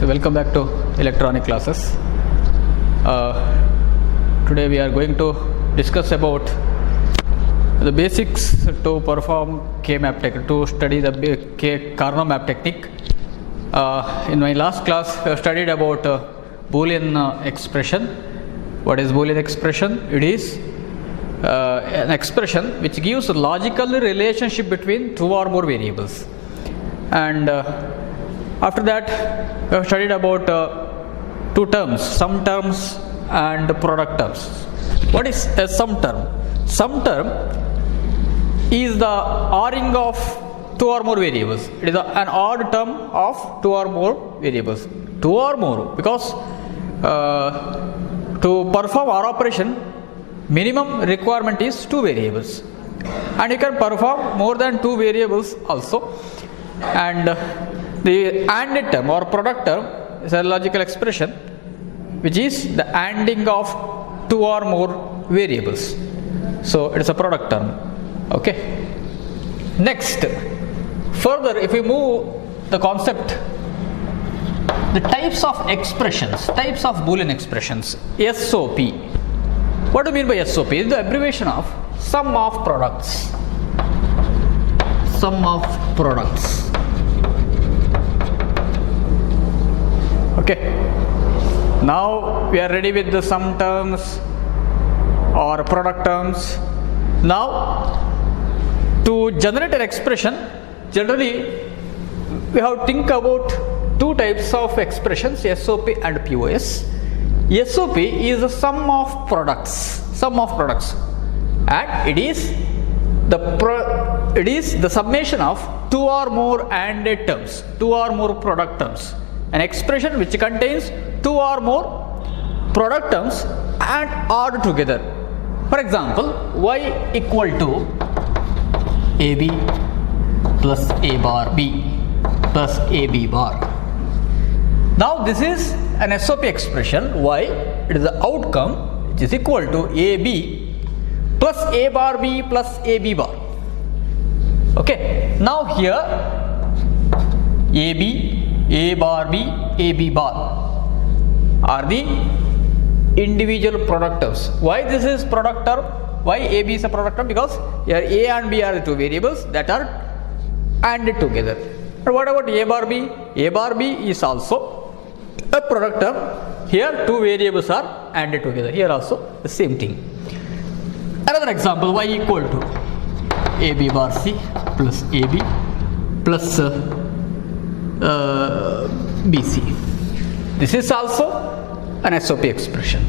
So welcome back to electronic classes. Today we are going to discuss about the basics to perform K-map technique, to study the Karnaugh map technique. In my last class we have studied about Boolean expression. What is Boolean expression? It is an expression which gives a logical relationship between two or more variables. And after that we have studied about two terms, sum terms and product terms. What is a sum term? Sum term is the ORing of two or more variables. It is an odd term of two or more variables. Two or more, because to perform OR operation, minimum requirement is two variables, and you can perform more than two variables also. And the AND term or product term is a logical expression which is the ANDing of two or more variables. So it is a product term. Okay. Next, further, if we move the concept, the types of expressions, types of Boolean expressions, SOP. What do you mean by SOP? It is the abbreviation of sum of products. Sum of products. Okay. Now we are ready with the sum terms or product terms. Now to generate an expression, generally we have to think about two types of expressions, SOP and POS. SOP is the sum of products, and it is the summation of two or more AND terms, two or more product terms. An expression which contains two or more product terms and ORed together. For example, y equal to AB plus A bar B plus AB bar. Now this is an SOP expression. Y, it is the outcome, which is equal to AB plus A bar B plus AB bar. Okay. Now here AB, A bar B, AB bar are the individual product terms. Why this is product term? Why AB is a product term? Because here A and B are the two variables that are ANDed together. And what about A bar B? A bar B is also a product term. Here two variables are ANDed together. Here also the same thing. Another example, y equal to AB bar C plus AB plus BC. This is also an SOP expression.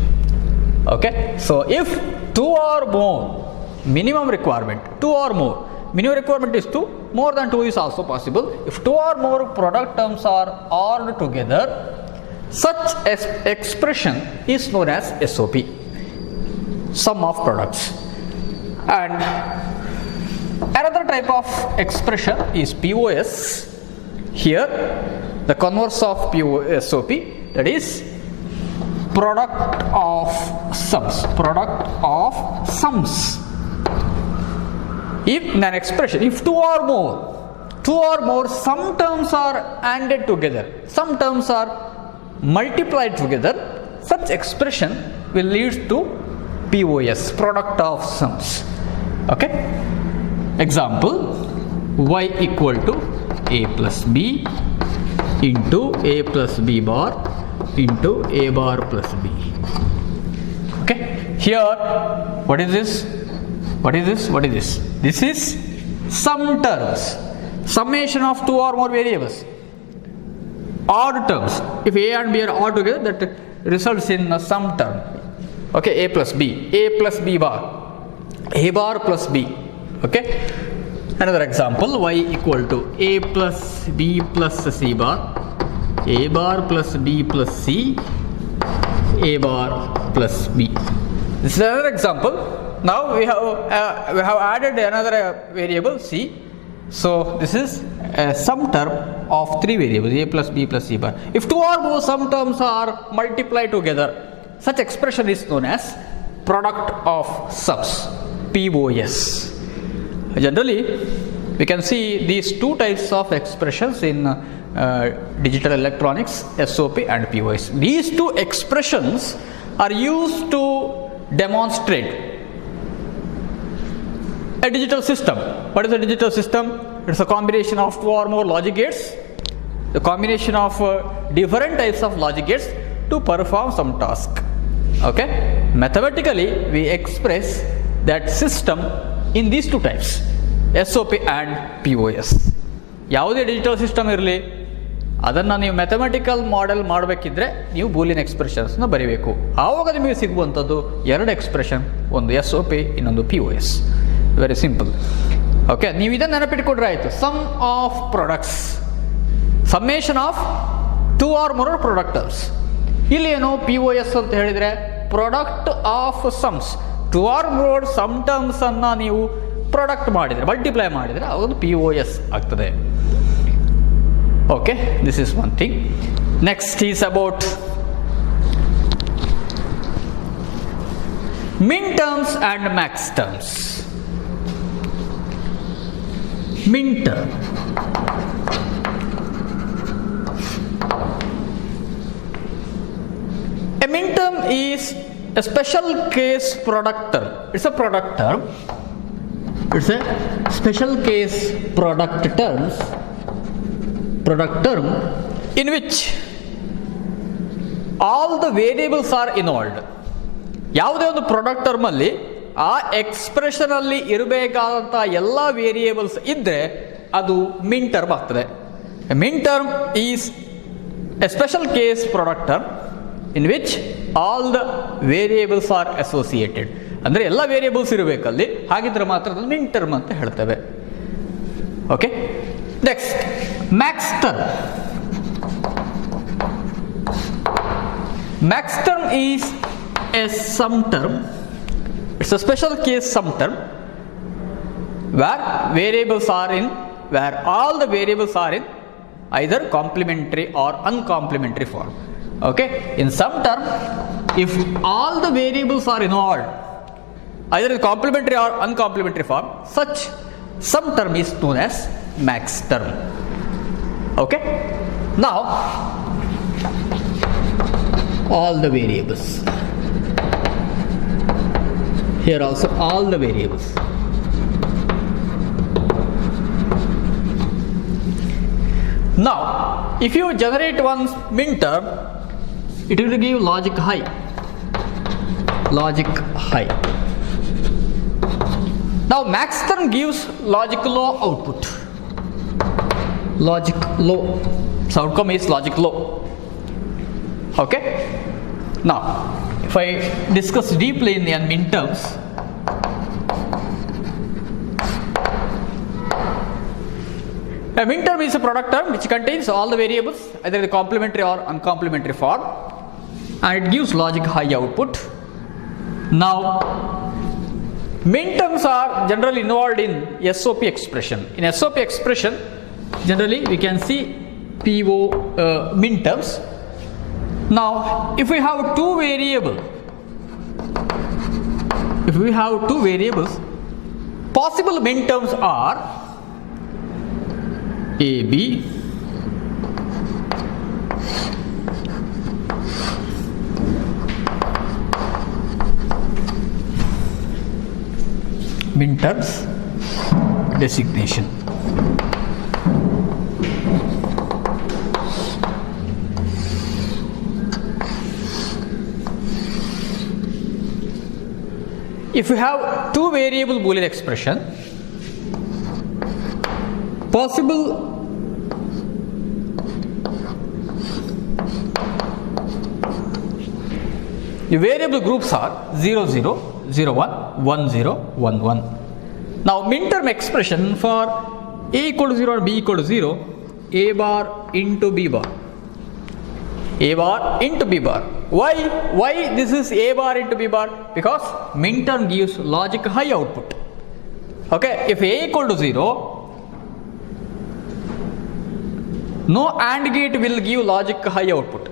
Okay. So if two or more, minimum requirement, two or more, minimum requirement is two, more than two is also possible. If two or more product terms are ORed together, such expression is known as SOP, sum of products. And another type of expression is POS. Here the converse of SOP, that is product of sums. Product of sums. If in an expression, if two or more sum terms are ANDed together, some terms are multiplied together, such expression will lead to POS, product of sums. Okay. Example, y equal to A plus B into A plus B bar into A bar plus B. Okay. Here, what is this? What is this? What is this? This is sum terms, summation of two or more variables. Odd terms. If A and B are odd together, that results in a sum term. Okay. A plus B bar, A bar plus B. Okay. Another example, y equal to A plus B plus C bar, A bar plus B plus C, A bar plus B. This is another example. Now we have added another variable C. So this is a sum term of three variables, A plus B plus C bar. If two or more sum terms are multiplied together, such expression is known as product of sums, POS. Generally, we can see these two types of expressions in digital electronics, SOP and POS. These two expressions are used to demonstrate a digital system. What is a digital system? It's a combination of two or more logic gates, the combination of different types of logic gates to perform some task. Okay? Mathematically, we express that system in these two types, SOP and POS. ಯಾವುದೇ digital system ಇರಲಿ, ಅದನ್ನು ನೀವು mathematical model ಮಾಡಬೇಕಿದ್ರೆ ನೀವು ಬೂಲಿಯನ್ ಎಕ್ಸ್ಪ್ರೆಷನ್ಸ್ನ ಬರೀಬೇಕು. ಆವಾಗ ನಿಮಗೆ ಸಿಗುವಂಥದ್ದು ಎರಡು ಎಕ್ಸ್ಪ್ರೆಷನ್, ಒಂದು SOP, ಇನ್ನೊಂದು POS. Very simple. ಓಕೆ, ನೀವು ಇದನ್ನು ನೆನಪಿಟ್ಕೊಂಡ್ರೆ ಆಯಿತು. Sum of products, summation of two or more product terms. ಇಲ್ಲಿ ಏನು POS ಅಂತ ಹೇಳಿದರೆ product of sums. Two or more sum terms ಅನ್ನು ನೀವು ಪ್ರಾಡಕ್ಟ್ ಮಾಡಿದರೆ, ಮಲ್ಟಿಪ್ಲೈ ಮಾಡಿದರೆ ಅದೊಂದು POS ಆಗ್ತದೆ. Okay, this is one thing. Next is about min terms and max terms. Min term. A min term is a special case product term. It's a product term. It's a special case product term in which all the variables are involved. ಯಾವುದೇ ಒಂದು ಪ್ರಾಡಕ್ಟ್ ಟರ್ಮಲ್ಲಿ ಆ ಎಕ್ಸ್ಪ್ರೆಷನಲ್ಲಿ ಇರಬೇಕಾದಂಥ ಎಲ್ಲ ವೇರಿಯೇಬಲ್ಸ್ ಇದ್ದರೆ ಅದು min term ಆಗ್ತದೆ. Min term is a special case product term in which all the variables are associated. ಅಂದರೆ ಎಲ್ಲ ವೇರಿಯೇಬಲ್ಸ್ ಇರಬೇಕಲ್ಲಿ, ಹಾಗಿದ್ರೆ ಮಾತ್ರ ಅದು ಮಿನ್ ಟರ್ಮ್ ಅಂತ ಹೇಳ್ತೇವೆ. Okay, next Max term. Max term is a sum term. It's a special case sum term where all the variables are in either complementary or uncomplimentary form. Okay, in sum term, if all the variables are involved either in complementary or uncomplimentary form, such sum term is known as max term. Okay, now all the variables, here also all the variables. Now if you generate one min term, it will give logic high. Now max term gives logic low output. So outcome is logic low. Okay, now if I discuss deeply in the min terms, a min term is a product term which contains all the variables either in the complementary or uncomplimentary form, and it gives logic high output. Now min terms are generally involved in SOP expression. In SOP expression, generally we can see min terms. Now if we have two variables, possible min terms are AB min terms designation. If you have two variable Boolean expression, possible the variable groups are 0, 0, 0, 1, 1, 0, 1, 1. Now min term expression for A equal to 0 or B equal to 0, A bar into B bar. A bar into B bar. Why this is A bar into B bar? Because min term gives logic high output. Okay, if A equal to 0, no AND gate will give logic high output.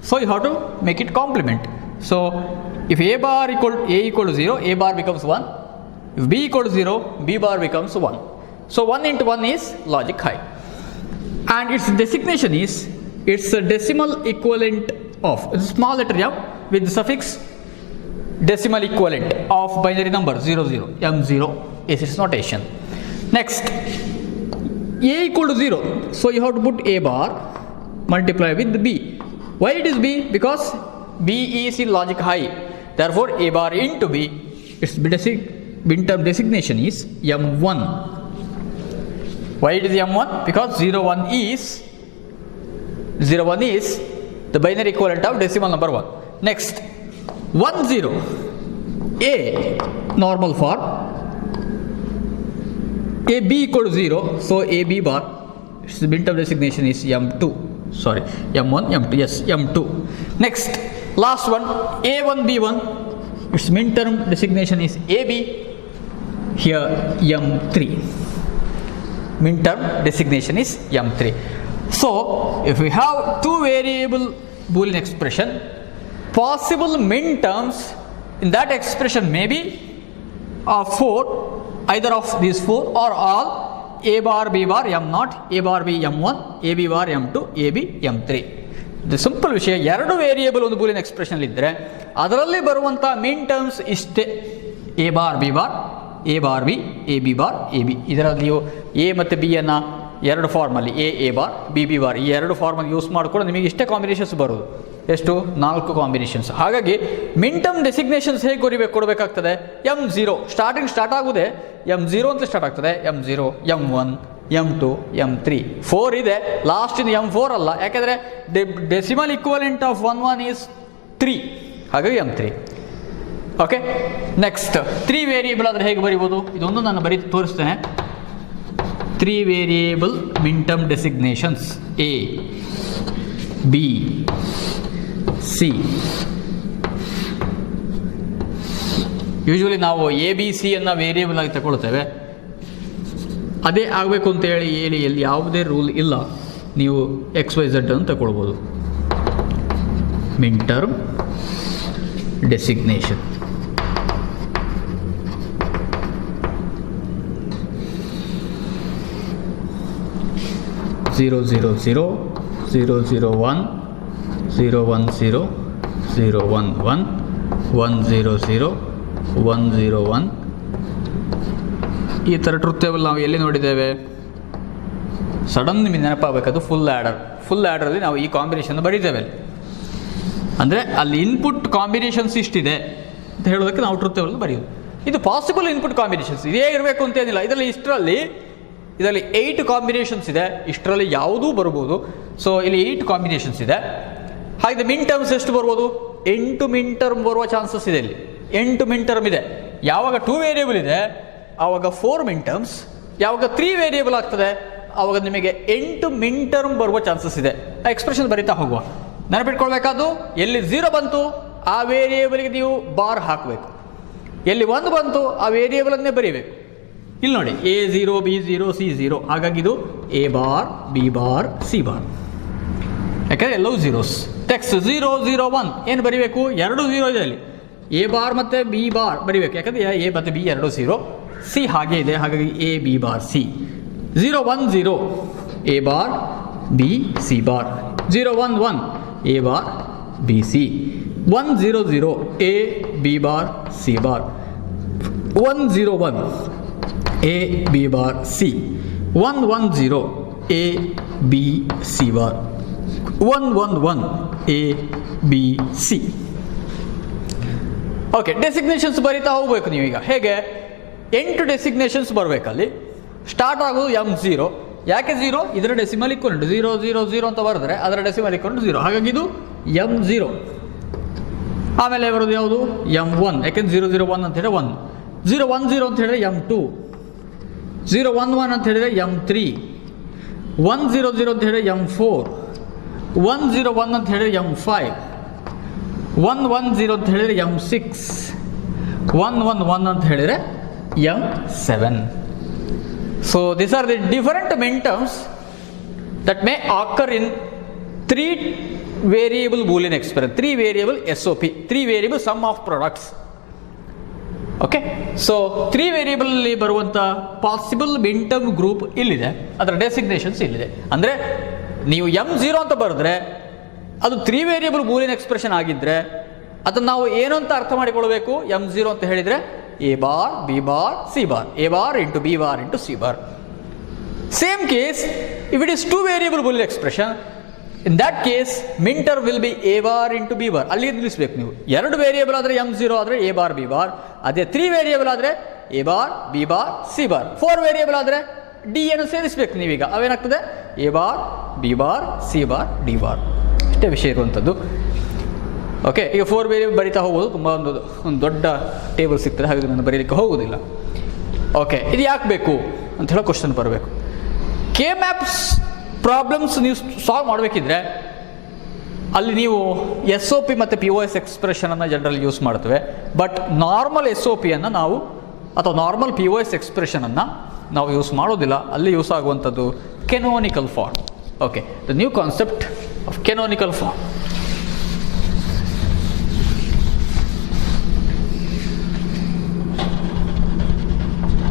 So you have to make it complement. So if A equal to 0, A bar becomes 1. If B equal to 0, B bar becomes 1. So 1 into 1 is logic high. and its designation is its decimal equivalent of small letter m with the suffix decimal equivalent of binary number 00 m0 is its notation. Next, a equal to 0, so you have to put a bar multiply with b. Why it is b? Because b is in logic high, therefore a bar into b, its bin term designation is m1. Why it is m1? Because 01 is the binary equivalent of decimal number 1. Next, 10, a normal form, a b equal to 0, so a b bar, its bin term designation is m2. Sorry, m1, m2, yes, m2. Next, last one, a1, b1, its min term designation is ab, here m3. Min term designation is m3. So, if we have two variable Boolean expression, possible min terms in that expression may be 4, either of these 4 or all, a bar b bar m0, a bar b m1, a b bar m2, a b m3. The simple ವಿಷಯ, ಎರಡು ವೇರಿಯೇಬಲ್ ಒಂದು Boolean expression ಇದ್ದರೆ ಅದರಲ್ಲಿ ಬರುವಂಥ ಮಿನ್ ಟರ್ಮ್ಸ್ ಇಷ್ಟೇ, A bar B bar, A bar B, A B bar A B. ಇದರಲ್ಲಿ ನೀವು ಎ ಮತ್ತು ಬಿ ಅನ್ನು ಎರಡು ಫಾರ್ಮಲ್ಲಿ A bar B B bar ಈ ಎರಡು ಫಾರ್ಮಲ್ಲಿ ಯೂಸ್ ಮಾಡಿಕೊಂಡು ನಿಮಗೆ ಇಷ್ಟೇ ಕಾಂಬಿನೇಷನ್ಸ್ ಬರೋದು. ಎಷ್ಟು? 4 ಕಾಂಬಿನೇಷನ್ಸ್. ಹಾಗಾಗಿ ಮಿನ್ ಟರ್ಮ್ ಡೆಸಿಗ್ನೇಷನ್ಸ್ ಹೇಗೆ ಕೊಡಬೇಕಾಗ್ತದೆ? m0 ಸ್ಟಾರ್ಟ್ ಆಗುವುದೇ m0 ಅಂತ ಸ್ಟಾರ್ಟ್ ಆಗ್ತದೆ. m0, m1, m2, m3, 4 ಇದೆ, ಲಾಸ್ಟ್ ಇನ್ m4 ಅಲ್ಲ, ಯಾಕೆಂದರೆ ಡೆಸಿಮಲ್ ಇಕ್ವಲೆಂಟ್ ಆಫ್ 11 ಈಸ್ 3, ಹಾಗಾಗಿ m3. ಓಕೆ, ನೆಕ್ಸ್ಟ್ 3 ವೇರಿಯೇಬಲ್ ಆದರೆ ಹೇಗೆ ಬರೀಬೋದು? ಇದೊಂದು ನಾನು ತೋರಿಸ್ತೇನೆ. 3 variable min term designations A B C. Usually ನಾವು ಎ ಬಿ ಸಿ ಅನ್ನು ವೇರಿಯೇಬಲ್ ಆಗಿ ತಗೊಳ್ತೇವೆ. ಅದೇ ಆಗಬೇಕು ಅಂತ ಹೇಳಿ ಎಲ್ಲಿ ಯಾವುದೇ ರೂಲ್ ಇಲ್ಲ, ನೀವು XYZ ಅನ್ನು ತಗೊಳ್ಬೋದು. ಮಿನ್ ಟರ್ಮ್ ಡೆಸಿಗ್ನೇಷನ್ (0, 0, 0, 0, 0, 1, 0, 1, 0, 0, 1, 1, 1, 0, 0, 1, 0, 1. ಈ ಥರ ಟ್ರುತ್ ಟೇಬಲ್ ನಾವು ಎಲ್ಲಿ ನೋಡಿದ್ದೇವೆ? ಸಡನ್ ನಿಮಗೆ ನೆನಪಾಗಬೇಕದು ಫುಲ್ ಆ್ಯಡರಲ್ಲಿ ನಾವು ಈ ಕಾಂಬಿನೇಷನ್ ಬರೀತೇವೆ. ಅಂದರೆ ಅಲ್ಲಿ ಇನ್ಪುಟ್ ಕಾಂಬಿನೇಷನ್ಸ್ ಇಷ್ಟಿದೆ ಅಂತ ಹೇಳೋದಕ್ಕೆ ನಾವು ಟ್ರುತ್ ಟೇಬಲ್ ಬರೆಯೋದು. ಇದು ಪಾಸಿಬಲ್ ಇನ್ಪುಟ್ ಕಾಂಬಿನೇಷನ್ಸ್ ಇದೇ ಇರಬೇಕು ಅಂತೇನಿಲ್ಲ. ಇದರಲ್ಲಿ 8 ಕಾಂಬಿನೇಷನ್ಸ್ ಇದೆ, ಇಷ್ಟರಲ್ಲಿ ಯಾವುದೂ ಬರ್ಬೋದು. ಸೊ ಇಲ್ಲಿ 8 ಕಾಂಬಿನೇಷನ್ಸ್ ಇದೆ. ಹಾಗೆ ಮಿನ್ ಟರ್ಮ್ಸ್ ಎಷ್ಟು ಬರ್ಬೋದು? 8 ಮಿನ್ ಟರ್ಮ್ ಬರುವ ಚಾನ್ಸಸ್ ಇದೆ. ಇಲ್ಲಿ 8 ಮಿನ್ ಟರ್ಮ್ ಇದೆ. ಯಾವಾಗ 2 ವೇರಿಯೇಬಲ್ ಇದೆ ಆವಾಗ 4 ಮಿನ್ ಟರ್ಮ್ಸ್, ಯಾವಾಗ 3 ವೇರಿಯೇಬಲ್ ಆಗ್ತದೆ ಆವಾಗ ನಿಮಗೆ 8 ಮಿನ್ ಟರ್ಮ್ ಬರುವ ಚಾನ್ಸಸ್ ಇದೆ. ಎಕ್ಸ್ಪ್ರೆಷನ್ ಬರೀತಾ ಹೋಗುವ. ನೆನಪಿಟ್ಕೊಳ್ಬೇಕಾದ್ದು, ಎಲ್ಲಿ 0 ಬಂತು ಆ ವೇರಿಯೇಬಲ್ಗೆ ನೀವು ಬಾರ್ ಹಾಕಬೇಕು, ಎಲ್ಲಿ 1 ಬಂತು ಆ ವೇರಿಯೇಬಲನ್ನೇ ಬರೀಬೇಕು. ಇಲ್ಲಿ ನೋಡಿ, A0, B0, C0, ಹಾಗಾಗಿ ಇದು A bar B bar C bar, ಯಾಕಂದರೆ ಎಲ್ಲವೂ ಝೀರೋಸ್. ಟೆಕ್ಸ್ಟ್ 0, 0, 1 ಏನು ಬರೀಬೇಕು? 2 0 ಇದೆ ಅಲ್ಲಿ. ಎ ಬಾರ್ ಮತ್ತು ಬಿ ಬಾರ್ ಬರೀಬೇಕು, ಯಾಕಂದರೆ ಎ ಮತ್ತು ಬಿ 2 0, ಸಿ ಹಾಗೆ ಇದೆ, ಹಾಗಾಗಿ A B bar C. 0, 1, 0 A bar B C bar. 0, 1, 1 A bar B C. 1, 0, 0 A B bar C bar. 1, 0, 1 A B bar C. 1, 1, 0 A B C bar. 1, 1, 1 A B C. Okay, designations ಬರೀತಾ ಹೋಗ್ಬೇಕು ನೀವೀಗ. ಹೇಗೆ? 8 ಡೆಸಿಗ್ನೇಷನ್ಸ್ ಬರಬೇಕಲ್ಲಿ. ಸ್ಟಾರ್ಟ್ ಆಗೋದು m0. ಯಾಕೆ 0? ಇದರ decimal equivalent 0, 0, 0 ಅಂತ ಬರೆದ್ರೆ ಅದರ ಡೆಸಿಮಲ್ ಇಕ್ವಲೆಂಟ್ 0, ಹಾಗಾಗಿ ಇದು m0. ಆಮೇಲೆ ಬರೋದು ಯಾವುದು? m1, ಯಾಕೆಂದ್ರೆ 0, 0, 1 ಅಂತ ಹೇಳಿದ್ರೆ 1. 0, 1, 0 ಅಂತ ಹೇಳಿದ್ರೆ m2. 0, 1, 1 ಅಂತ ಹೇಳಿದ್ರೆ m3. 1, 0, 0 ಅಂತ ಹೇಳಿದ್ರೆ m4. 1, 0, 1 ಅಂತ ಹೇಳಿದ್ರೆ m5. 1, 1, 0 ಅಂತ ಹೇಳಿದ್ರೆ m6. 1, 1, 1 ಅಂತ ಹೇಳಿದ್ರೆ m7. So these are the different min terms that may occur in 3 variable Boolean expression, 3 variable SOP, 3 variable sum of products. Okay, so 3 ವೇರಿಯೇಬಲಲ್ಲಿ ಬರುವಂಥ ಪಾಸಿಬಲ್ ಮಿನ್ ಟರ್ಮ್ ಗ್ರೂಪ್ ಇಲ್ಲಿದೆ, ಅದರ ಡೆಸಿಗ್ನೇಷನ್ಸ್ ಇಲ್ಲಿದೆ. ಅಂದರೆ ನೀವು M0 ಅಂತ ಬರೆದ್ರೆ ಅದು 3 ವೇರಿಯೇಬಲ್ ಬೂಲಿಯನ್ ಎಕ್ಸ್ಪ್ರೆಷನ್ ಆಗಿದ್ದರೆ ಅದನ್ನು ನಾವು ಏನು ಅಂತ ಅರ್ಥ ಮಾಡಿಕೊಳ್ಬೇಕು? M0 ಅಂತ ಹೇಳಿದರೆ A bar, B bar, C bar, A bar into B bar into C bar. Same case, if it is 2 variable Boolean expression, in that case min term will be A bar into B bar. ಅಲ್ಲಿ ನಿಲ್ಲಿಸಬೇಕು ನೀವು. 2 ವೇರಿಯೇಬಲ್ ಆದರೆ M0 ಆದರೆ A bar B bar, ಅದೇ 3 ವೇರಿಯೇಬಲ್ ಆದರೆ A bar B bar C bar, 4 ವೇರಿಯೇಬಲ್ ಆದರೆ D ಅನ್ನು ಸೇರಿಸಬೇಕು ನೀವೀಗ. ಅವೇನಾಗ್ತದೆ? A bar B bar C bar D bar. ಇಷ್ಟೇ ವಿಷಯ ಇರುವಂಥದ್ದು. ಓಕೆ, ಈಗ 4 ವೇರಿಯೇಬಲ್ ಬರೀತಾ ಹೋಗೋದು ತುಂಬ ಒಂದು ದೊಡ್ಡ ಟೇಬಲ್ ಸಿಗ್ತದೆ, ಹಾಗಾಗಿ ನಾನು ಬರೀಲಿಕ್ಕೆ ಹೋಗೋದಿಲ್ಲ. ಓಕೆ, ಇದು ಯಾಕೆ ಬೇಕು ಅಂತ ಹೇಳೋ ಕ್ವಶನ್ ಬರಬೇಕು. ಕೆ ಮ್ಯಾಪ್ಸ್ ಪ್ರಾಬ್ಲಮ್ಸ್ ನೀವು ಸಾಲ್ವ್ ಮಾಡಬೇಕಿದ್ರೆ ಅಲ್ಲಿ ನೀವು SOP ಮತ್ತು POS ಎಕ್ಸ್ಪ್ರೆಷನನ್ನು ಜನರಲ್ ಯೂಸ್ ಮಾಡ್ತೇವೆ. ಬಟ್ ನಾರ್ಮಲ್ SOPಯನ್ನು ನಾವು ಅಥವಾ ನಾರ್ಮಲ್ POS ಎಕ್ಸ್ಪ್ರೆಷನನ್ನು ನಾವು ಯೂಸ್ ಮಾಡೋದಿಲ್ಲ. ಅಲ್ಲಿ ಯೂಸ್ ಆಗುವಂಥದ್ದು canonical form. Okay, the new concept of canonical form.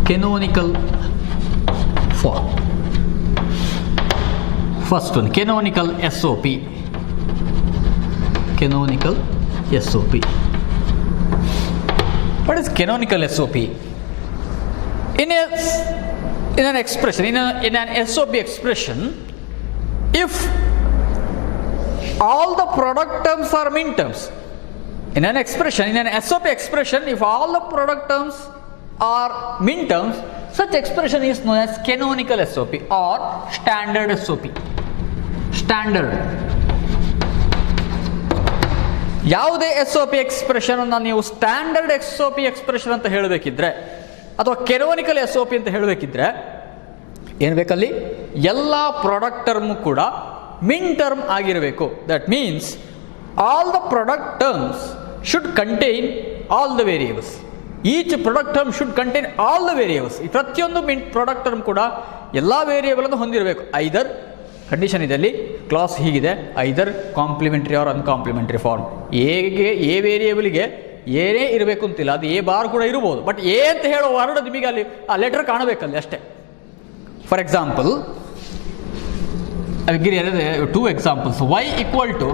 Canonical form. First one, canonical SOP. Canonical SOP. What is canonical SOP? In an expression, in an SOP expression, if all the product terms are min terms, in an expression, in an SOP expression, if all the product terms are min terms, such expression is known as canonical SOP or standard SOP. Standard. ಯಾವುದೇ SOP expression ಅನ್ನು ನೀವು standard SOP expression ಅಂತ ಹೇಳಬೇಕಿದ್ರೆ ಅಥವಾ canonical SOP ಅಂತ ಹೇಳಬೇಕಿದ್ರೆ ಏನು ಬೇಕಲ್ಲಿ? ಎಲ್ಲ ಪ್ರಾಡಕ್ಟ್ ಟರ್ಮ್ ಕೂಡ ಮಿನ್ ಟರ್ಮ್ ಆಗಿರಬೇಕು. That means all the product terms should contain all the variables. Each product term should contain all the variables. ಈ ಪ್ರತಿಯೊಂದು ಪ್ರಾಡಕ್ಟ್ ಟರ್ಮ್ ಕೂಡ ಎಲ್ಲ ವೇರಿಯೇಬಲನ್ನು ಹೊಂದಿರಬೇಕು. ಐದರ್ ಕಂಡೀಷನ್ ಇದರಲ್ಲಿ ಕ್ಲಾಸ್ ಹೀಗಿದೆ, ಐದರ್ ಕಾಂಪ್ಲಿಮೆಂಟ್ರಿ ಆರ್ ಅನ್ಕಾಂಪ್ಲಿಮೆಂಟ್ರಿ ಫಾರ್ಮ್. ಎ ವೇರಿಯೇಬಲ್ಗೆ ಏನೇ ಇರಬೇಕು ಅಂತಿಲ್ಲ, ಅದು ಎ ಬಾರ್ ಕೂಡ ಇರ್ಬೋದು. ಬಟ್ ಎ ಅಂತ ಹೇಳೋ ವರ್ಡ್ ನಿಮಗೆ ಅಲ್ಲಿ ಆ ಲೆಟರ್ ಕಾಣಬೇಕಲ್ಲಿ ಅಷ್ಟೇ. For example, I will give you 2 examples. Y equal to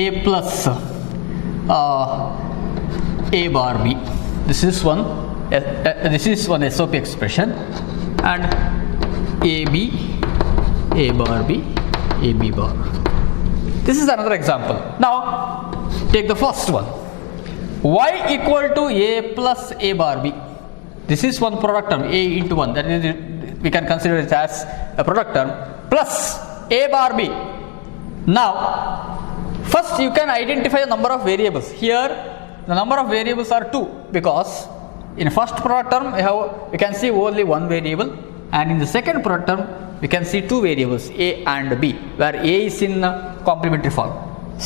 A plus A bar B. This is one SOP expression, and AB, A bar B, AB bar. This is another example. Now take the first one. Y equal to A plus A bar B. This is one product term, A into 1. That is, we can consider it as a product term, plus A bar B. Now first you can identify the number of variables. Here the number of variables are 2, because in first product term we can see only one variable, and in the second product term we can see 2 variables, A and B, where A is in complementary form.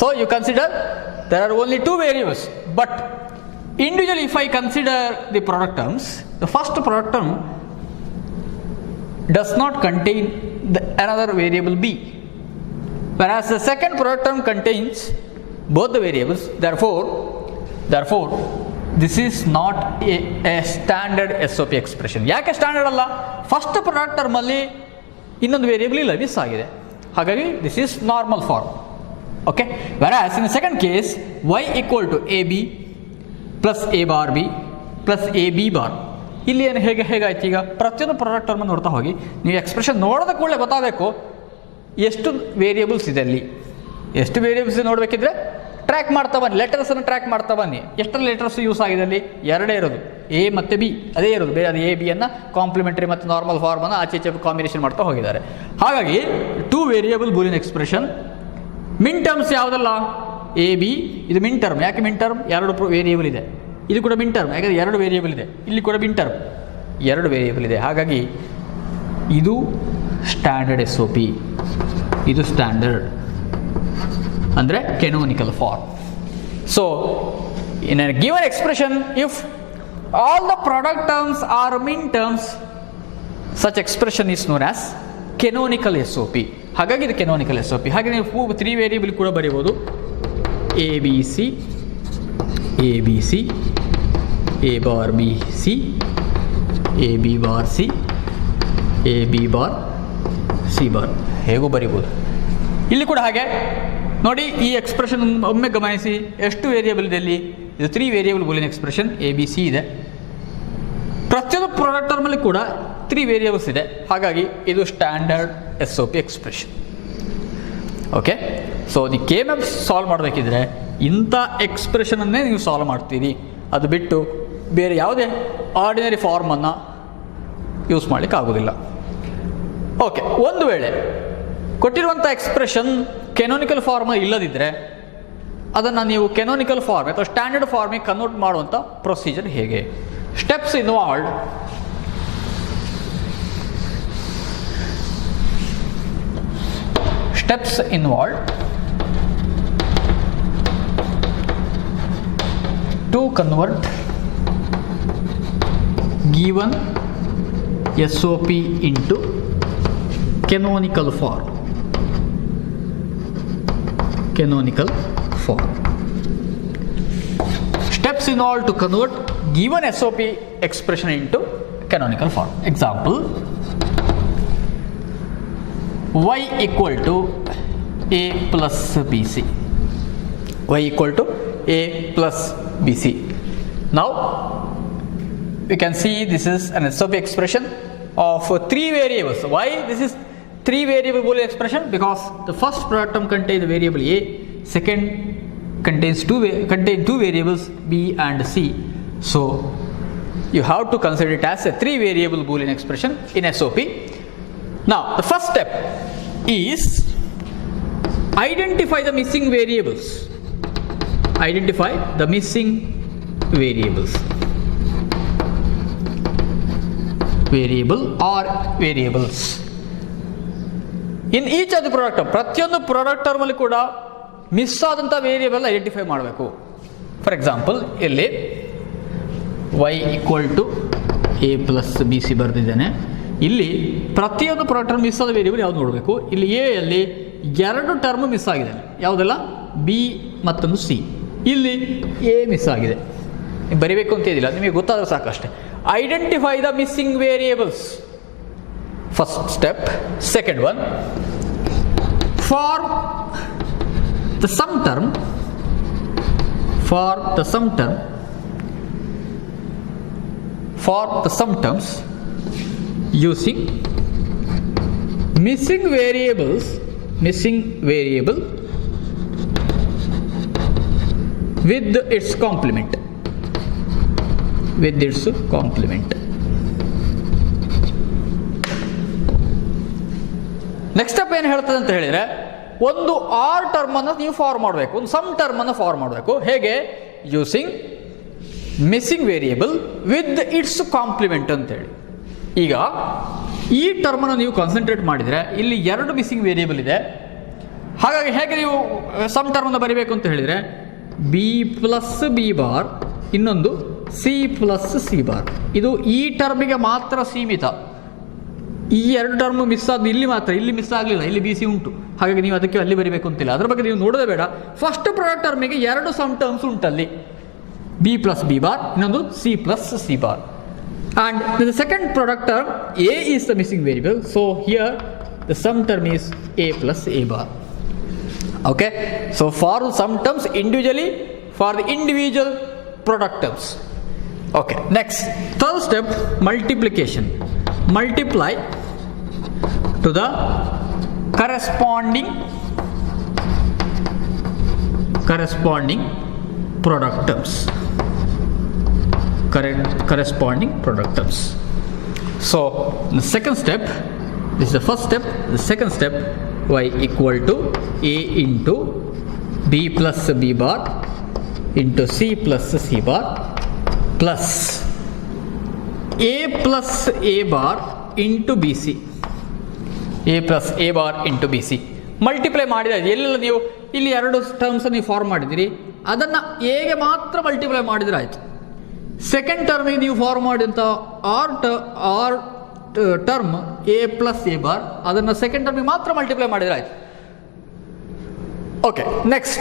So you consider there are only 2 variables. But individually, if I consider the product terms, the first product term does not contain another variable B, whereas the second product term contains both the variables. Therefore this is not a standard SOP expression. ಯಾಕೆ standard ಅಲ್ಲ? First product term ಅಲ್ಲಿ ಇನ್ನೊಂದು variable ಇಲ್ಲ, miss ಆಗಿದೆ. ಹಾಗಾಗಿ this is normal form. Okay, whereas in the second case y equal to AB plus A bar B plus AB bar. ಇಲ್ಲಿ ಏನು ಹೇಗಾಯ್ತು? ಈಗ ಪ್ರತಿಯೊಂದು ಪ್ರಾಡಕ್ಟ್ ಟರ್ಮ್ ನೋಡ್ತಾ ಹೋಗಿ, ನೀವು ಎಕ್ಸ್ಪ್ರೆಷನ್ ನೋಡೋದ ಕೂಡಲೇ ಗೊತ್ತಾಗಬೇಕು ಎಷ್ಟು ವೇರಿಯೇಬಲ್ಸ್ ಇದೆ ಅಲ್ಲಿ. ಎಷ್ಟು ವೇರಿಯೇಬಲ್ಸ್ ನೋಡಬೇಕಿದ್ರೆ ಟ್ರ್ಯಾಕ್ ಮಾಡ್ತಾ ಬನ್ನಿ, ಲೆಟರ್ಸನ್ನು ಟ್ರ್ಯಾಕ್ ಮಾಡ್ತಾ ಬನ್ನಿ. ಎಷ್ಟು ಲೆಟರ್ಸ್ ಯೂಸ್ ಆಗಿದೆ ಅಲ್ಲಿ? 2 ಇರೋದು, A ಮತ್ತು B ಅದೇ ಇರೋದು. ಬೇರೆ ಅದು A B ಅನ್ನು ಕಾಂಪ್ಲಿಮೆಂಟರಿ ಮತ್ತು ನಾರ್ಮಲ್ ಫಾರ್ಮನ್ನು ಆಚೆ ಕಾಂಬಿನೇಷನ್ ಮಾಡ್ತಾ ಹೋಗಿದ್ದಾರೆ. ಹಾಗಾಗಿ 2 variable Boolean expression. Min terms ಯಾವುದಲ್ಲ? A B, ಇದು ಮಿನ್ ಟರ್ಮ್. ಯಾಕೆ ಮಿನ್ ಟರ್ಮ್? 2 ವೇರಿಯೇಬಲ್ ಇದೆ. ಇದು ಕೂಡ ಮಿನ್ ಟರ್ಮ್, ಯಾಕಂದರೆ 2 ವೇರಿಯೇಬಲ್ ಇದೆ. ಇಲ್ಲಿ ಕೂಡ ಮಿನ್ ಟರ್ಮ್, 2 ವೇರಿಯೇಬಲ್ ಇದೆ. ಹಾಗಾಗಿ ಇದು ಸ್ಟ್ಯಾಂಡರ್ಡ್ SOP, ಇದು ಸ್ಟ್ಯಾಂಡರ್ಡ್ ಅಂದರೆ canonical form. So in a given expression, if all the product terms are min terms, such expression is known as canonical SOP. ಹಾಗಾಗಿ ಇದು canonical SOP. ಹಾಗೆ ನೀವು 3 ವೇರಿಯೇಬಲ್ ಕೂಡ ಬರೀಬೋದು. ABC, ABC, A bar B C, A B bar C, A B bar C bar ಹೇಗೂ ಬರಿಬೋದು. ಇಲ್ಲಿ ಕೂಡ ಹಾಗೆ ನೋಡಿ, ಈ ಎಕ್ಸ್ಪ್ರೆಷನ್ ಒಮ್ಮೆ ಗಮನಿಸಿ. ಎಷ್ಟು ವೇರಿಯೇಬಲ್ ಇದೆ ಇಲ್ಲಿ? ಇದು 3 variable Boolean expression A B C ಇದೆ. ಪ್ರತಿಯೊಂದು ಪ್ರಾಡಕ್ಟ್ ಟರ್ಮಲ್ಲಿ ಕೂಡ 3 ವೇರಿಯೇಬಲ್ಸ್ ಇದೆ. ಹಾಗಾಗಿ ಇದು standard SOP expression. Okay, so ನೀವು KMAP ಸಾಲ್ವ್ ಮಾಡಬೇಕಿದ್ರೆ ಇಂಥ ಎಕ್ಸ್ಪ್ರೆಷನನ್ನೇ ನೀವು ಸಾಲ್ವ್ ಮಾಡ್ತೀರಿ. ಅದು ಬಿಟ್ಟು ಬೇರೆ ಯಾವುದೇ ಆರ್ಡಿನರಿ ಫಾರ್ಮನ್ನು ಯೂಸ್ ಮಾಡಲಿಕ್ಕೆ ಆಗೋದಿಲ್ಲ. ಓಕೆ, ಒಂದು ವೇಳೆ ಕೊಟ್ಟಿರುವಂಥ ಎಕ್ಸ್ಪ್ರೆಷನ್ ಕೆನೋನಿಕಲ್ ಫಾರ್ಮ್ ಇಲ್ಲದಿದ್ದರೆ ಅದನ್ನು ನೀವು ಕೆನೋನಿಕಲ್ ಫಾರ್ಮ್ ಅಥವಾ ಸ್ಟ್ಯಾಂಡರ್ಡ್ ಫಾರ್ಮಿಗೆ ಕನ್ವರ್ಟ್ ಮಾಡುವಂಥ ಪ್ರೊಸೀಜರ್ ಹೇಗೆ? Steps involved. Steps involved to convert given SOP into canonical form. Canonical form. Steps involved to convert given SOP expression into canonical form. Example: y equal to a plus bc. Y equal to a plus bc. Now we can see this is an SOP expression of 3 variables. Why this is 3 variable Boolean expression? Because the first product term contains the variable a, second contain 2 variables b and c. So you have to consider it as a 3 variable Boolean expression in SOP. Now the first step is identify the missing variables. Identify the missing variables. Variable or variables. In each of the product term, ಪ್ರತಿಯೊಂದು product term ಅಲ್ಲಿ ಕೂಡ miss ಆದಂಥ variable identify ಮಾಡಬೇಕು. For example ಇಲ್ಲಿ y equal to a plus B C ಬರೆದಿದ್ದೇನೆ. ಇಲ್ಲಿ ಪ್ರತಿಯೊಂದು product term miss ಆದ ವೇರಿಯೇಬಲ್ ಯಾವ್ದು ನೋಡಬೇಕು. ಇಲ್ಲಿ ಎ ಅಲ್ಲಿ 2 ಟರ್ಮ್ ಮಿಸ್ ಆಗಿದೆ. ಯಾವುದೆಲ್ಲ? ಬಿ ಮತ್ತೊಂದು ಸಿ. ಇಲ್ಲಿ ಎ ಮಿಸ್ ಆಗಿದೆ. ಬರಿಬೇಕು ಅಂತ ಏನಿಲ್ಲ, ನಿಮಗೆ ಗೊತ್ತಾದ್ರೆ ಸಾಕಷ್ಟೇ. Identify the missing variables. First step. Second one, for the sum term. For the sum term. For the sum terms using missing variable with its complement. Next step ಏನು ಹೇಳ್ತದೆ ಅಂತ ಹೇಳಿದ್ರೆ, ಒಂದು ಆರ್ ಟರ್ಮ್ ಅನ್ನು ನೀವು ಫಾರ್ಮ್ ಮಾಡಬೇಕು, ಒಂದು ಸಮ್ ಟರ್ಮ್ ಅನ್ನು ಫಾರ್ಮ್ ಮಾಡಬೇಕು. ಹೇಗೆ? Using missing variable with its complement ಅಂತೇಳಿ. ಈಗ ಈ ಟರ್ಮನ್ನು ನೀವು ಕಾನ್ಸಂಟ್ರೇಟ್ ಮಾಡಿದರೆ ಇಲ್ಲಿ 2 ಮಿಸ್ಸಿಂಗ್ ವೇರಿಯೇಬಲ್ ಇದೆ. ಹಾಗಾಗಿ ಹೇಗೆ ನೀವು ಸಮ್ ಟರ್ಮನ್ನು ಬರೀಬೇಕು ಅಂತ ಹೇಳಿದರೆ, ಬಿ ಪ್ಲಸ್ ಬಿ ಬಾರ್, ಇನ್ನೊಂದು ಸಿ ಪ್ಲಸ್ ಸಿ ಬಾರ್. ಇದು ಈ ಟರ್ಮಿಗೆ ಮಾತ್ರ ಸೀಮಿತ. ಈ 2 ಟರ್ಮ್ ಮಿಸ್ ಆದ ಇಲ್ಲಿ ಮಾತ್ರ, ಇಲ್ಲಿ ಮಿಸ್ ಆಗಲಿಲ್ಲ, ಇಲ್ಲಿ ಬಿ ಸಿ ಉಂಟು. ಹಾಗಾಗಿ ನೀವು ಅದಕ್ಕೆ ಅಲ್ಲಿ ಬರೀಬೇಕು ಅಂತಿಲ್ಲ. ಅದ್ರ ಬಗ್ಗೆ ನೀವು ನೋಡೋದೇ ಬೇಡ. ಫಸ್ಟ್ ಪ್ರಾಡಕ್ಟ್ ಟರ್ಮಿಗೆ 2 ಸಮ್ ಟರ್ಮ್ಸ್ ಉಂಟಲ್ಲಿ, ಬಿ ಪ್ಲಸ್ ಬಿ ಬಾರ್, ಇನ್ನೊಂದು C plus C bar. And the second product term a is the missing variable, so here the sum term is a plus a bar. Okay, so for sum terms individually, for the individual product terms. Okay, next third step, multiplication. Multiply to the corresponding product terms. Corresponding product terms. So the second step, this is the first step. The second step, y equal to a into b plus b bar into c plus c bar plus a plus a bar into bc. a plus a bar into bc. Multiply ಮಾಡಿದ ಎಲ್ಲ ನೀವು ಇಲ್ಲಿ 2 ಟರ್ಮ್ಸ್ ನೀವು ಫಾರ್ಮ್ ಮಾಡಿದಿರಿ, ಅದನ್ನು ಎಗೆ ಮಾತ್ರ ಮಲ್ಟಿಪ್ಲೈ ಮಾಡಿದ್ರೆ ಆಯಿತು. ಸೆಕೆಂಡ್ ಟರ್ಮಿಗೆ ನೀವು ಫಾರ್ಮ್ ಮಾಡಿದಂಥ OR term A plus A bar, ಅದನ್ನು ಸೆಕೆಂಡ್ ಟರ್ಮಿಗೆ ಮಾತ್ರ ಮಲ್ಟಿಪ್ಲೈ ಮಾಡಿದರೆ ಆಯಿತು. Okay, next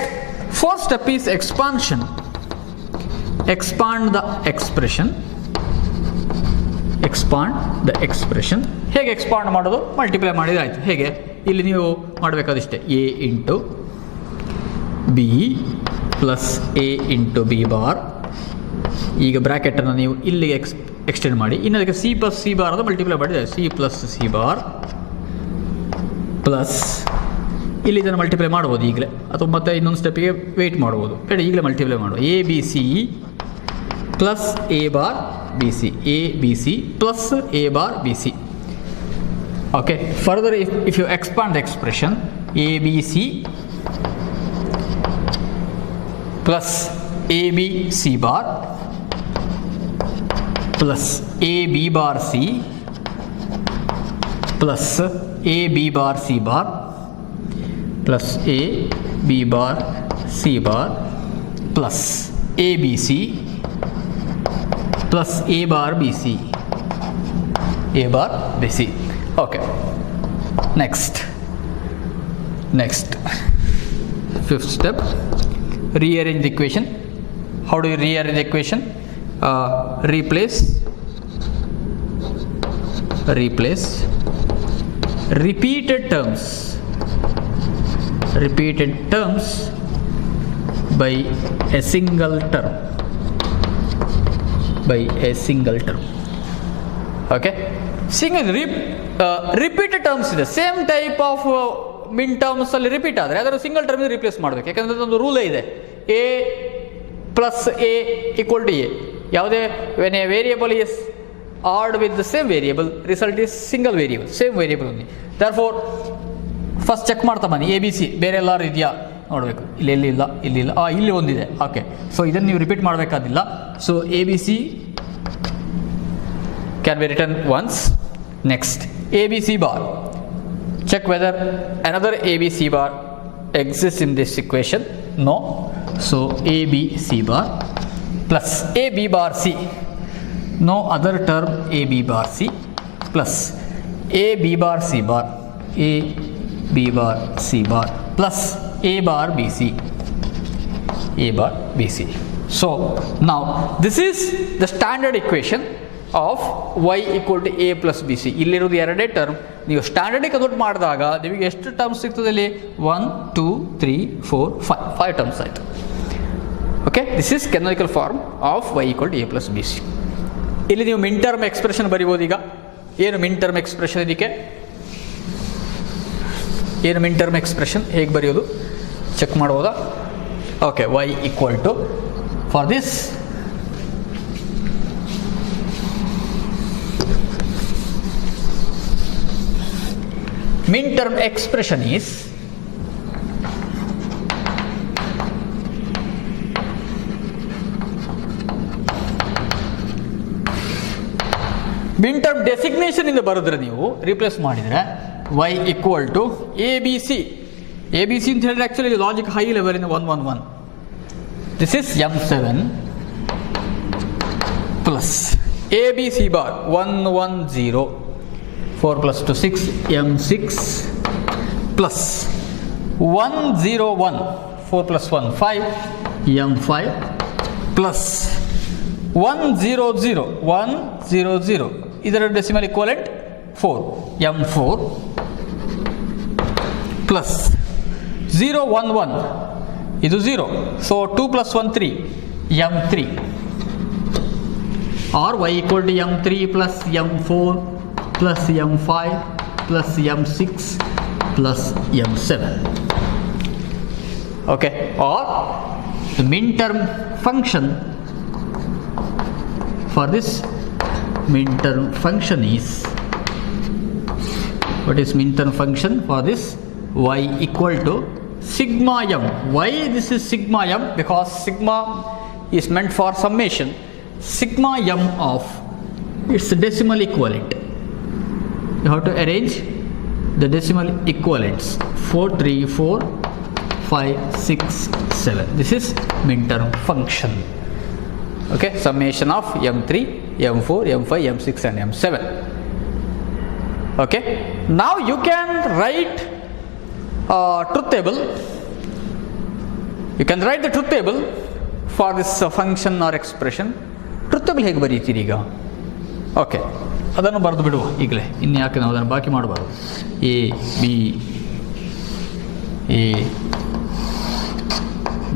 fourth step is expansion. expand the expression. ಹೇಗೆ ಎಕ್ಸ್ಪಾಂಡ್ ಮಾಡೋದು? ಮಲ್ಟಿಪ್ಲೈ ಮಾಡಿದ್ರೆ ಆಯಿತು. ಹೇಗೆ? ಇಲ್ಲಿ ನೀವು ಮಾಡಬೇಕಾದಿಷ್ಟೇ, A into B plus A into B bar. ಈಗ ಬ್ರ್ಯಾಕೆಟನ್ನು ನೀವು ಇಲ್ಲಿಗೆ ಎಕ್ಸ್ಟೆಂಡ್ ಮಾಡಿ, ಇನ್ನು ಅದಕ್ಕೆ ಸಿ ಪ್ಲಸ್ ಸಿ ಬಾರ್ ಅದು ಮಲ್ಟಿಪ್ಲೈ ಮಾಡಿದರೆ C plus C bar plus ಇಲ್ಲಿ ಇದನ್ನು ಮಲ್ಟಿಪ್ಲೈ ಮಾಡ್ಬೋದು ಈಗಲೇ, ಅಥವಾ ಮತ್ತೆ ಇನ್ನೊಂದು ಸ್ಟೆಪ್ಪಿಗೆ ವೆಯ್ಟ್ ಮಾಡ್ಬೋದು. ಬೇಡ, ಈಗಲೇ ಮಲ್ಟಿಪ್ಲೈ ಮಾಡುವ. A B C plus A bar B C, A B C plus A bar B C. Okay, further if you expand the expression, A B C plus A B C bar plus A B bar C plus A B bar C bar plus A B bar C bar plus A B C plus A bar B C, A bar B C. Okay, next fifth step, rearrange the equation. How do you rearrange the equation? Replace repeated terms by a single term. Okay, repeated terms ಇದೆ. Same type of min terms ಅಲ್ಲಿ repeat ಆದರೆ ಅದರ single term replace ಮಾಡಬೇಕು. ಯಾಕಂದರೆ ಅದೊಂದು ರೂಲೇ ಇದೆ, A plus A equal to A. ಯಾವುದೇ when a variable is add with the same variable, result is single variable, same variable only. Therefore first check ಮಾಡ್ತಾ ಬನ್ನಿ, ಎ ಬಿ ಸಿ ಬೇರೆ ಎಲ್ಲರೂ ಇದೆಯಾ ನೋಡಬೇಕು. ಇಲ್ಲಿಲ್ಲ, ಇಲ್ಲಿ ಒಂದಿದೆ. ಓಕೆ, ಸೊ ಇದನ್ನು ನೀವು ರಿಪೀಟ್ ಮಾಡಬೇಕಾದಿಲ್ಲ. So A B C can be written once. Next, ABC bar. Check whether another ABC bar exists in this equation. No. So ABC bar plus AB bar C. No other term AB bar C plus AB bar C bar. AB bar C bar plus A bar BC. A bar BC. So now this is the standard equation of y equal to A plus B C. ಇಲ್ಲಿರೋದು ಎರಡೇ ಟರ್ಮ್. ನೀವು ಸ್ಟ್ಯಾಂಡರ್ಡಿಗೆ ಕನ್ವರ್ಟ್ ಮಾಡಿದಾಗ ನಿಮಗೆ ಎಷ್ಟು ಟರ್ಮ್ಸ್ ಸಿಗ್ತದೆ? ಇಲ್ಲಿ 1 2 3 4 5 terms ಆಯಿತು. Okay, this is canonical form of y equal to A plus B C. ಇಲ್ಲಿ ನೀವು ಮಿನ್ ಟರ್ಮ್ ಎಕ್ಸ್ಪ್ರೆಷನ್ ಬರಿಬೋದು. ಈಗ ಏನು ಮಿನ್ ಟರ್ಮ್ ಎಕ್ಸ್ಪ್ರೆಷನ್? ಇದಕ್ಕೆ ಏನು ಮಿನ್ ಟರ್ಮ್ ಎಕ್ಸ್ಪ್ರೆಷನ್ ಹೇಗೆ ಬರೆಯೋದು ಚೆಕ್ ಮಾಡ್ಬೋದಾ? Okay, y equal to for this min term expression is min term designation ಇಂದ ಬರೆದ್ರೆ ನೀವು ರಿಪ್ಲೇಸ್ ಮಾಡಿದರೆ y equal to A B C. A B C ಅಂತ ಹೇಳಿದ್ರೆ ಆ್ಯಕ್ಚುಲಿ ಲಾಜಿಕ್ ಹೈ ಲೆವೆಲ್ ಇಂದ 1 1 1. This is M7 plus A B C bar 1 1 0 4 plus 2 6 M6 plus 1 0 1 4 plus 1 5 M5 plus 1 0 0 1 0 0 ಇದರ decimal equivalent 4 M4 plus 0 1 1 ಇದು 0, so 2 plus 1 3 M3 or y equal to M3 plus M4 plus M5 plus M6 plus M7. Okay, or the min term function for this min term function is, what is min term function for this? Y equal to sigma m. Why this is sigma m? Because sigma is meant for summation. Sigma m of its decimal equivalent. You have to arrange the decimal equivalents 4 3 4 5 6 7. This is min term function. Okay, summation of M3 M4 M5 M6 and M7. Okay, now you can write truth table. You can write the truth table for this function or expression. Truth table ಹೇಗೆ ಬರೀತೀರಿ ಈಗ? ಓಕೆ, ಅದನ್ನು ಬರೆದು ಬಿಡುವ ಈಗಲೇ, ಇನ್ನು ಯಾಕೆ ನಾವು ಅದನ್ನು ಬಾಕಿ ಮಾಡಬಾರ್ದು. ಎ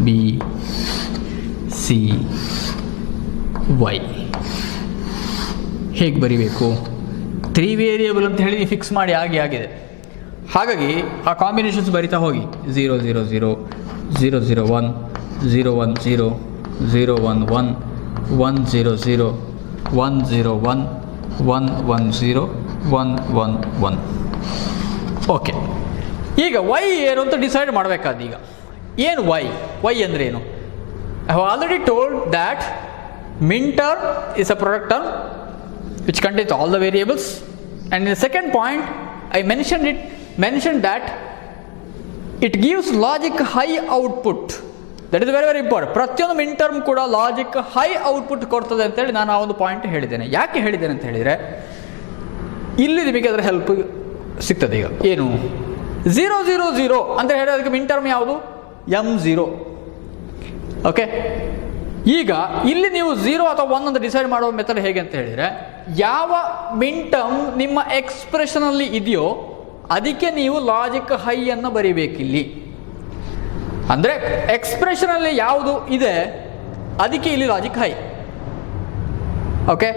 ಬಿ ಸಿ ವೈ ಹೇಗೆ ಬರೀಬೇಕು? 3 ವೇರಿಯೇಬಲ್ ಅಂತ ಹೇಳಿ ಫಿಕ್ಸ್ ಮಾಡಿ ಆಗಿದೆ. ಹಾಗಾಗಿ ಆ ಕಾಂಬಿನೇಷನ್ಸ್ ಬರಿತಾ ಹೋಗಿ. 0 0 0 0 0 1 0 1 0 0 1 1 1 0 0 1 0 1 1 1 0 1 1 1. ಓಕೆ, ಈಗ ವೈ ಏನು ಅಂತ ಡಿಸೈಡ್ ಮಾಡಬೇಕಾದ. ಈಗ ಏನು ವೈ ಅಂದರೆ ಏನು? I have already told that minterm is a product term which contains all the variables, and in the second point I mentioned that it gives logic high output. That is very important. ಪ್ರತಿಯೊಂದು ಮಿನ್ಟರ್ಮ್ ಕೂಡ logic high output ಕೊಡ್ತದೆ ಅಂತೇಳಿ ನಾನು ಆ ಒಂದು ಪಾಯಿಂಟ್ ಹೇಳಿದ್ದೇನೆ. ಯಾಕೆ ಹೇಳಿದ್ದೇನೆ ಅಂತ ಹೇಳಿದರೆ, ಇಲ್ಲಿ ನಿಮಗೆ ಅದರ ಹೆಲ್ಪ್ ಸಿಗ್ತದೆ. ಈಗ ಏನು 0 0 0 ಅಂತ ಹೇಳೋದಕ್ಕೆ ಮಿನ್ಟರ್ಮ್ ಯಾವುದು? M0. ಓಕೆ, ಈಗ ಇಲ್ಲಿ ನೀವು 0 ಅಥವಾ 1 ಅಂತ ಡಿಸೈಡ್ ಮಾಡುವ ಮೆಥಡ್ ಹೇಗೆ ಅಂತ ಹೇಳಿದರೆ, ಯಾವ ಮಿನ್ಟರ್ಮ್ ನಿಮ್ಮ ಎಕ್ಸ್ಪ್ರೆಷನಲ್ಲಿ ಇದೆಯೋ ಅದಕ್ಕೆ ನೀವು ಲಾಜಿಕ್ ಹೈ ಅನ್ನು ಬರೀಬೇಕಿಲ್ಲಿ. ಅಂದರೆ ಎಕ್ಸ್ಪ್ರೆಷನಲ್ಲಿ ಯಾವುದು ಇದೆ ಅದಕ್ಕೆ ಇಲ್ಲಿ ಲಾಜಿಕ್ ಹೈ. ಓಕೆ,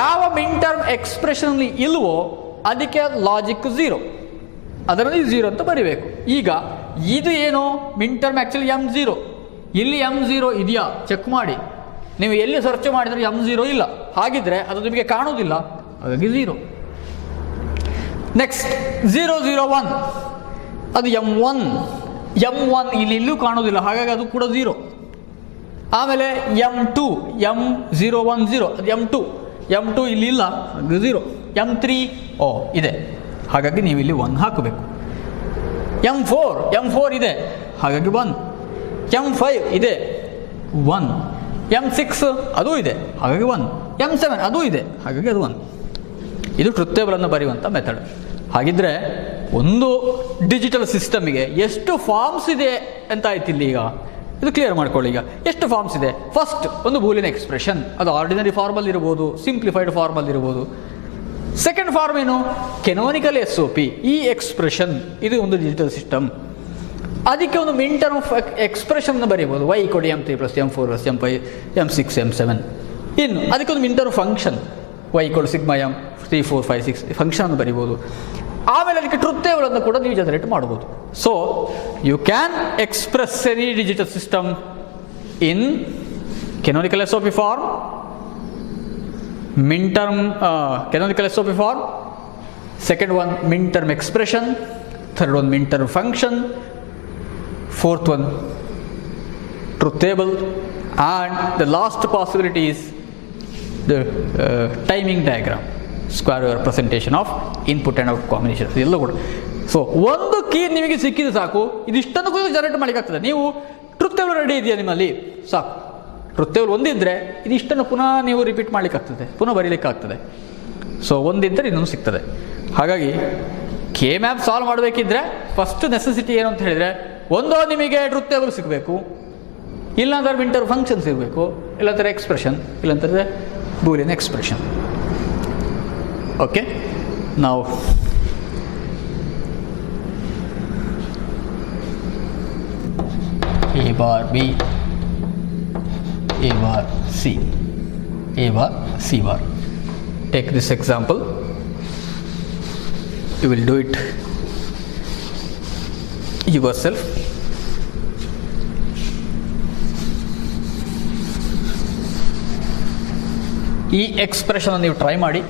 ಯಾವ ಮಿನ್ಟರ್ಮ್ ಎಕ್ಸ್ಪ್ರೆಷನಲ್ಲಿ ಇಲ್ವೋ ಅದಕ್ಕೆ ಲಾಜಿಕ್ 0, ಅದರಲ್ಲಿ 0 ಅಂತ ಬರೀಬೇಕು. ಈಗ ಇದು ಏನು ಮಿನ್ಟರ್ಮ್ ಆ್ಯಕ್ಚುಲಿ M0. ಇಲ್ಲಿ M0 ಇದೆಯಾ ಚೆಕ್ ಮಾಡಿ. ನೀವು ಎಲ್ಲಿ ಸರ್ಚ್ ಮಾಡಿದರೆ M0 ಇಲ್ಲ, ಹಾಗಿದ್ರೆ ಅದು ನಿಮಗೆ ಕಾಣುವುದಿಲ್ಲ, ಹಾಗಾಗಿ 0. ನೆಕ್ಸ್ಟ್ 0 0 1 ಅದು M1 ಇಲ್ಲೂ ಕಾಣೋದಿಲ್ಲ, ಹಾಗಾಗಿ ಅದು ಕೂಡ 0. ಆಮೇಲೆ M2 M010 ಅದು M2 ಇಲ್ಲಿ ಇಲ್ಲ, ಅದು 0. M3 ಇದೆ, ಹಾಗಾಗಿ ನೀವು ಇಲ್ಲಿ 1 ಹಾಕಬೇಕು. M4 ಇದೆ, ಹಾಗಾಗಿ 1. M5 ಇದೆ 1. M6 ಅದೂ ಇದೆ, ಹಾಗಾಗಿ 1. M7 ಅದೂ ಇದೆ, ಹಾಗಾಗಿ ಅದು 1. ಇದು ಟ್ರುತ್ ಟೇಬಲನ್ನು ಬರೆಯುವಂಥ ಮೆಥಡ್. ಹಾಗಿದ್ರೆ ಒಂದು ಡಿಜಿಟಲ್ ಸಿಸ್ಟಮಿಗೆ ಎಷ್ಟು ಫಾರ್ಮ್ಸ್ ಇದೆ ಅಂತ ಆಯ್ತು ಇಲ್ಲಿ. ಈಗ ಇದು ಕ್ಲಿಯರ್ ಮಾಡ್ಕೊಳ್ಳಿ. ಈಗ ಎಷ್ಟು ಫಾರ್ಮ್ಸ್ ಇದೆ? ಫಸ್ಟ್ ಒಂದು ಬೂಲಿಯನ್ ಎಕ್ಸ್ಪ್ರೆಷನ್, ಅದು ಆರ್ಡಿನರಿ ಫಾರ್ಮಲ್ಲಿ ಇರ್ಬೋದು, ಸಿಂಪ್ಲಿಫೈಡ್ ಫಾರ್ಮಲ್ಲಿ ಇರ್ಬೋದು. ಸೆಕೆಂಡ್ ಫಾರ್ಮ್ ಏನು? Canonical SOP. ಈ ಎಕ್ಸ್ಪ್ರೆಷನ್ ಇದು ಒಂದು ಡಿಜಿಟಲ್ ಸಿಸ್ಟಮ್, ಅದಕ್ಕೆ ಒಂದು ಮಿನ್ಟರ್ಮ್ ಎಕ್ಸ್ಪ್ರೆಷನ್ ಬರೀಬೋದು. y = M3 + M4 + M5 M6 M7. ಇನ್ನು ಅದಕ್ಕೊಂದು ಮಿನ್ಟರ್ಮ್ ಫಂಕ್ಷನ್ y = σm 3 4 5 6 ಫಂಕ್ಷನ್ ಅನ್ನು ಬರೀಬೋದು. ಆಮೇಲೆ ಅದಕ್ಕೆ ಟ್ರುತ್ ಟೇಬಲ್ ಅನ್ನು ಕೂಡ ನೀವು ಜನರೇಟ್ ಮಾಡ್ಬೋದು. So you can express any digital system in canonical SOP form, minterm canonical SOP form, second one minterm expression, third one minterm function, fourth one truth table, and the last possibility is the timing diagram, square representation of input and output combination. ಇದೆಲ್ಲ ಕೂಡ. ಸೊ ಒಂದು ಕೀ ನಿಮಗೆ ಸಿಕ್ಕಿದ್ರೆ ಸಾಕು, ಇದಿಷ್ಟನ್ನು ಕೂಡ ಜನರೇಟ್ ಮಾಡಲಿಕ್ಕಾಗ್ತದೆ. ನೀವು ಟ್ರುತ್ ಟೇಬಲ್ ರೆಡಿ ಇದೆಯಾ ನಿಮ್ಮಲ್ಲಿ? ಸಾಕು. ಟ್ರುತ್ ಟೇಬಲ್ ಒಂದಿದ್ದರೆ ಇದಿಷ್ಟನ್ನು ಪುನಃ ನೀವು ರಿಪೀಟ್ ಮಾಡಲಿಕ್ಕಾಗ್ತದೆ, ಪುನಃ ಬರೀಲಿಕ್ಕಾಗ್ತದೆ. ಸೊ ಒಂದಿದ್ದರೆ ಇನ್ನೊಂದು ಸಿಗ್ತದೆ. ಹಾಗಾಗಿ K-ಮ್ಯಾಪ್ ಸಾಲ್ವ್ ಮಾಡಬೇಕಿದ್ರೆ ಫಸ್ಟ್ ನೆಸೆಸಿಟಿ ಏನು ಅಂತ ಹೇಳಿದರೆ, ಒಂದು ನಿಮಗೆ ಟ್ರುತ್ ಟೇಬಲ್ ಸಿಗಬೇಕು, ಇಲ್ಲಾಂದರೆ ಮಿನ್ಟರ್ಮ್ ಫಂಕ್ಷನ್ ಸಿಗಬೇಕು, ಇಲ್ಲಾಂದರೆ ಎಕ್ಸ್ಪ್ರೆಷನ್, ಇಲ್ಲಾಂದರೆ ಬೂಲಿಯನ್ ಎಕ್ಸ್ಪ್ರೆಷನ್. ಓಕೆ, ನಾವು A bar B, A bar C, A bar C bar. Take this example. You will do it yourself. ಈ ಎಕ್ಸ್ಪ್ರೆಷನ್ ನೀವು ಟ್ರೈ ಮಾಡಿ.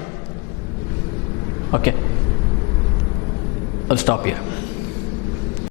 Okay, I'll stop here.